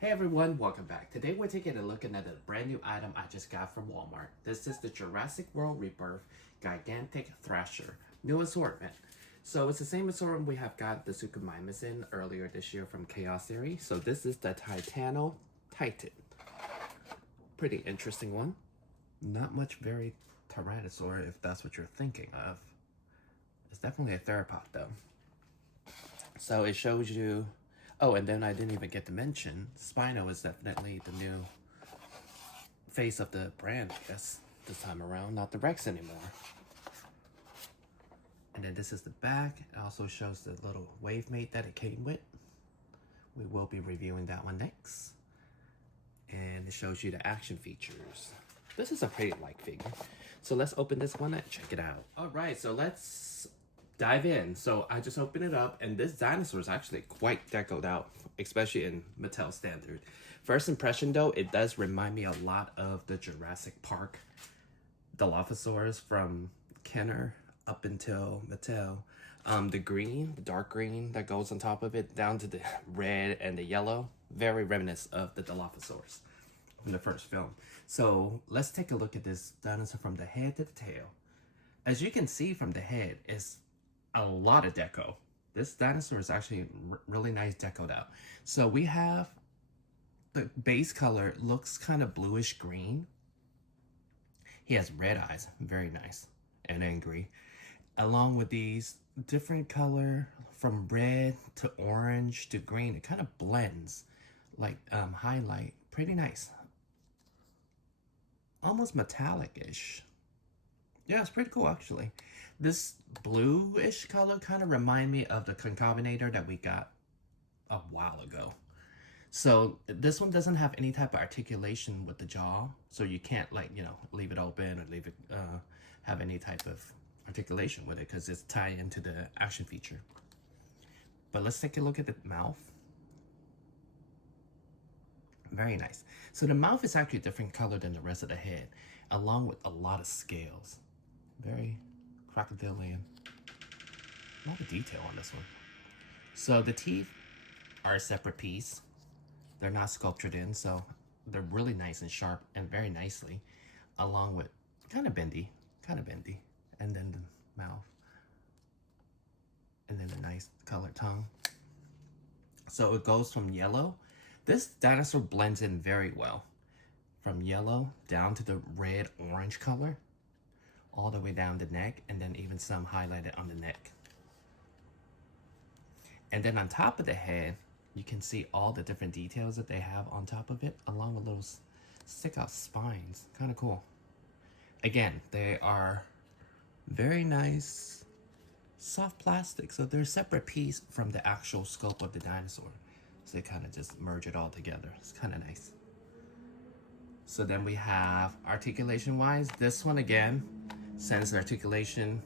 Hey everyone, welcome back. Today we're taking a look at a brand new item I just got from Walmart. This is the Jurassic World Rebirth Gigantic Thrasher, new assortment. So it's the same assortment we have got the Suchomimus in earlier this year from Chaos Series. So this is the Titanotitan. Pretty interesting one. Not much very Tyrannosaur if that's what you're thinking of. It's definitely a theropod though. So it shows you. Oh, and then I didn't even get to mention, Spino is definitely the new face of the brand, I guess, this time around, not the Rex anymore. And then this is the back. It also shows the little wave mate that it came with. We will be reviewing that one next. And it shows you the action features. This is a pretty light figure. So let's open this one and check it out. All right, so let's dive in. So I just opened it up, and this dinosaur is actually quite decoed out, especially in Mattel standard. First impression though, it does remind me a lot of the Jurassic Park Dilophosaurus from Kenner up until Mattel. The green, the dark green that goes on top of it, down to the red and the yellow, very reminiscent of the Dilophosaurus from the first film. So let's take a look at this dinosaur from the head to the tail. As you can see from the head, it's a lot of deco. This dinosaur is actually really nice decoed out. So we have the base color looks kind of bluish green. He has red eyes, very nice and angry, along with these different color from red to orange to green. It kind of blends like highlight, pretty nice, almost metallic-ish. Yeah, it's pretty cool actually. This bluish color kind of remind me of the Concavenator that we got a while ago. So this one doesn't have any type of articulation with the jaw, so you can't leave it open or leave it have any type of articulation with it because it's tied into the action feature. But let's take a look at the mouth. Very nice. So the mouth is actually a different color than the rest of the head, along with a lot of scales. Very crocodilian. A lot of detail on this one. So the teeth are a separate piece. They're not sculptured in, so they're really nice and sharp and very nicely, along with kind of bendy. And then the mouth. And then the nice colored tongue. So it goes from yellow. This dinosaur blends in very well. From yellow down to the red-orange color, all the way down the neck, and then even some highlighted on the neck. And then on top of the head, you can see all the different details that they have on top of it, along with little stick-out spines. Kind of cool. Again, they are very nice, soft plastic, so they're a separate piece from the actual sculpt of the dinosaur. So they kind of just merge it all together. It's kind of nice. So then we have articulation-wise, this one again, since the articulation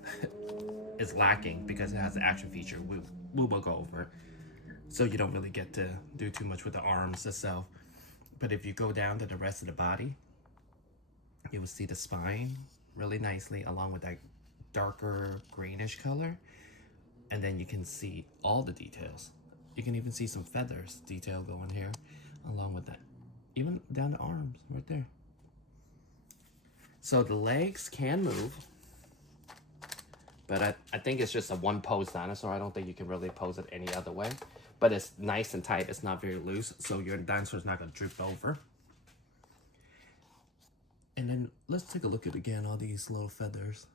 is lacking because it has the action feature, we will go over it. So you don't really get to do too much with the arms itself. But if you go down to the rest of the body, you will see the spine really nicely along with that darker greenish color. And then you can see all the details. You can even see some feathers detail going here along with that. Even down the arms right there. So the legs can move, but I think it's just a one pose dinosaur. I don't think you can really pose it any other way, but it's nice and tight. It's not very loose, so your dinosaur's not gonna droop over. And then let's take a look at again all these little feathers.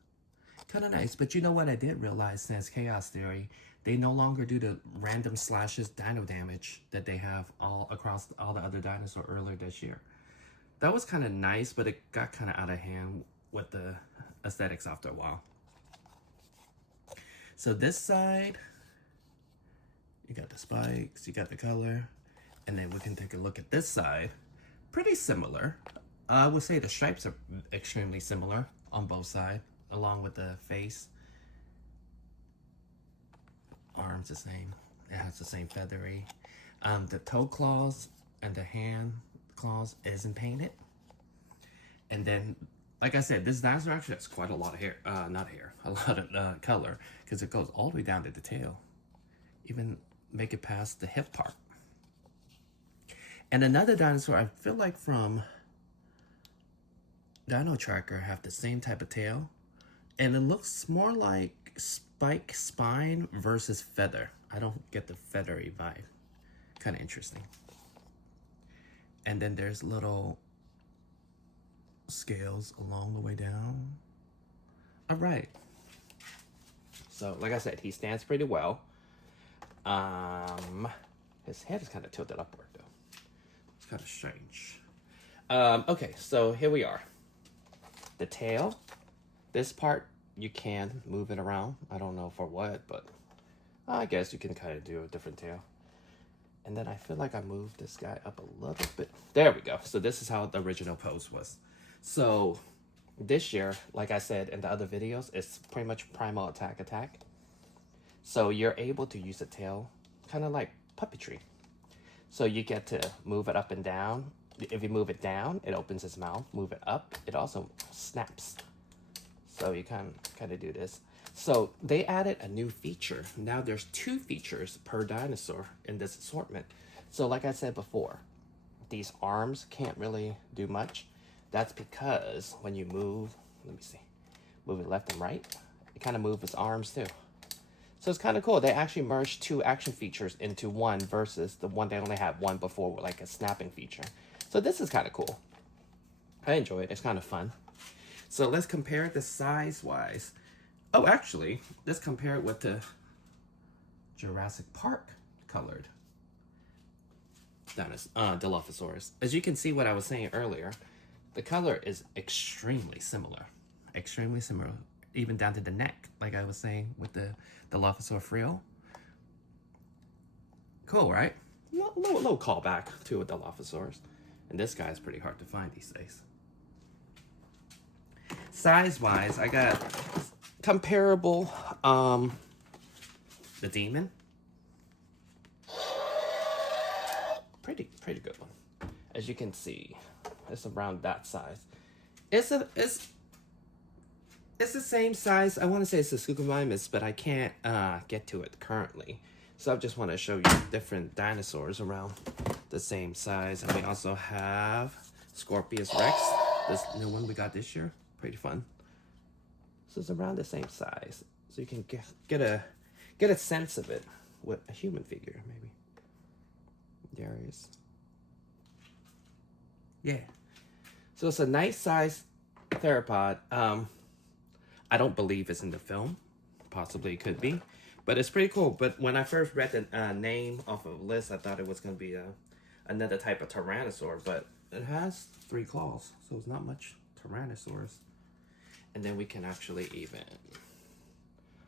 Kind of nice, but you know what I did realize since Chaos Theory, they no longer do the random slashes dino damage that they have all across all the other dinosaurs earlier this year. That was kind of nice, but it got kind of out of hand with the aesthetics after a while. So this side, you got the spikes, you got the color, and then we can take a look at this side. Pretty similar. I would say the stripes are extremely similar on both sides, along with the face. Arms the same. It has the same feathery. The toe claws and the hand claws isn't painted. And then, like I said, this dinosaur actually has quite a lot of hair. A lot of color, because it goes all the way down to the tail. Even make it past the hip part. And another dinosaur, I feel like from Dino Tracker, have the same type of tail. And it looks more like spike spine versus feather. I don't get the feathery vibe. Kind of interesting. And then there's little scales along the way down. All right. So, like I said, he stands pretty well. His head is kind of tilted upward, though. It's kind of strange. Okay, so here we are. The tail. This part, you can move it around. I don't know for what, but I guess you can kind of do a different tail. And then I feel like I moved this guy up a little bit. There we go. So this is how the original pose was. So this year, like I said in the other videos, it's pretty much primal attack. So you're able to use the tail kind of like puppetry. So you get to move it up and down. If you move it down, it opens its mouth. Move it up, it also snaps. So you kind of do this. So they added a new feature. Now there's 2 features per dinosaur in this assortment. So like I said before, these arms can't really do much. That's because when you move, let me see, move it left and right, it kind of moves its arms too. So it's kind of cool. They actually merged 2 action features into one versus the one they only had one before with like a snapping feature. So this is kind of cool. I enjoy it. It's kind of fun. So let's compare the size-wise. Oh, actually, let's compare it with the Jurassic Park colored Dilophosaurus. As you can see what I was saying earlier, the color is extremely similar. Extremely similar, even down to the neck, like I was saying with the Dilophosaur frill. Cool, right? Little callback to a Dilophosaurus. And this guy is pretty hard to find these days. Size-wise, I got comparable, the demon. Pretty good one. As you can see, it's around that size. It's the same size. I want to say it's a Suchomimus, but I can't get to it currently. So I just want to show you different dinosaurs around the same size. And we also have Scorpius Rex, this new one we got this year. Pretty fun. So it's around the same size, so you can get a sense of it with a human figure, maybe. There he is. Yeah. So it's a nice size theropod. I don't believe it's in the film. Possibly it could be, but it's pretty cool. But when I first read the name off of a list, I thought it was going to be another type of Tyrannosaur, but it has 3 claws, so it's not much Tyrannosaurus. And then we can actually even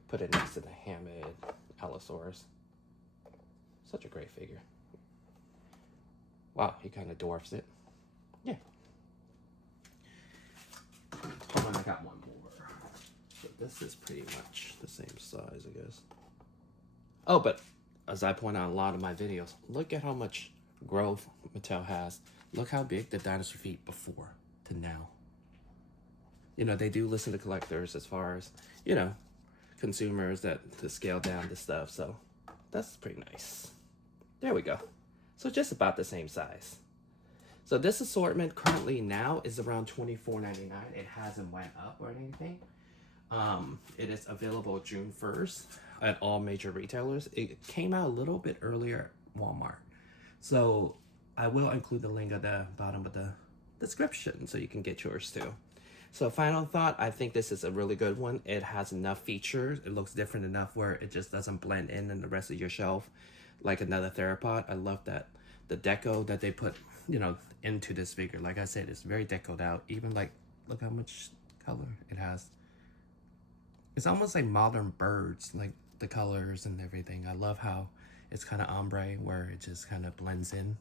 put it next to the Hamid Allosaurus. Such a great figure. Wow, he kind of dwarfs it. Yeah. Hold on, I got one more. But this is pretty much the same size, I guess. Oh, but as I point out in a lot of my videos, look at how much growth Mattel has. Look how big the dinosaur feet before to now. You know, they do listen to collectors as far as, you know, consumers that to scale down this stuff. So that's pretty nice. There we go. So just about the same size. So this assortment currently now is around $24.99. It hasn't went up or anything. It is available June 1st at all major retailers. It came out a little bit earlier at Walmart. So I will include the link at the bottom of the description so you can get yours too. So final thought, I think this is a really good one. It has enough features. It looks different enough where it just doesn't blend in the rest of your shelf like another theropod. I love that the deco that they put, you know, into this figure. Like I said, it's very decoed out. Even like, look how much color it has. It's almost like modern birds, like the colors and everything. I love how it's kind of ombre where it just kind of blends in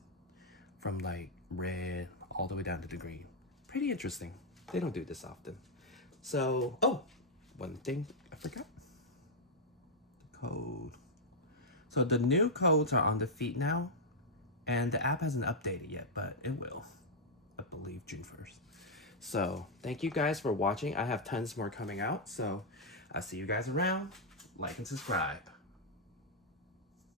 from like red all the way down to the green. Pretty interesting. They don't do this often. So, oh, one thing I forgot. The code. So the new codes are on the feet now. And the app hasn't updated yet, but it will. I believe June 1st. So, thank you guys for watching. I have tons more coming out. So, I'll see you guys around. Like and subscribe.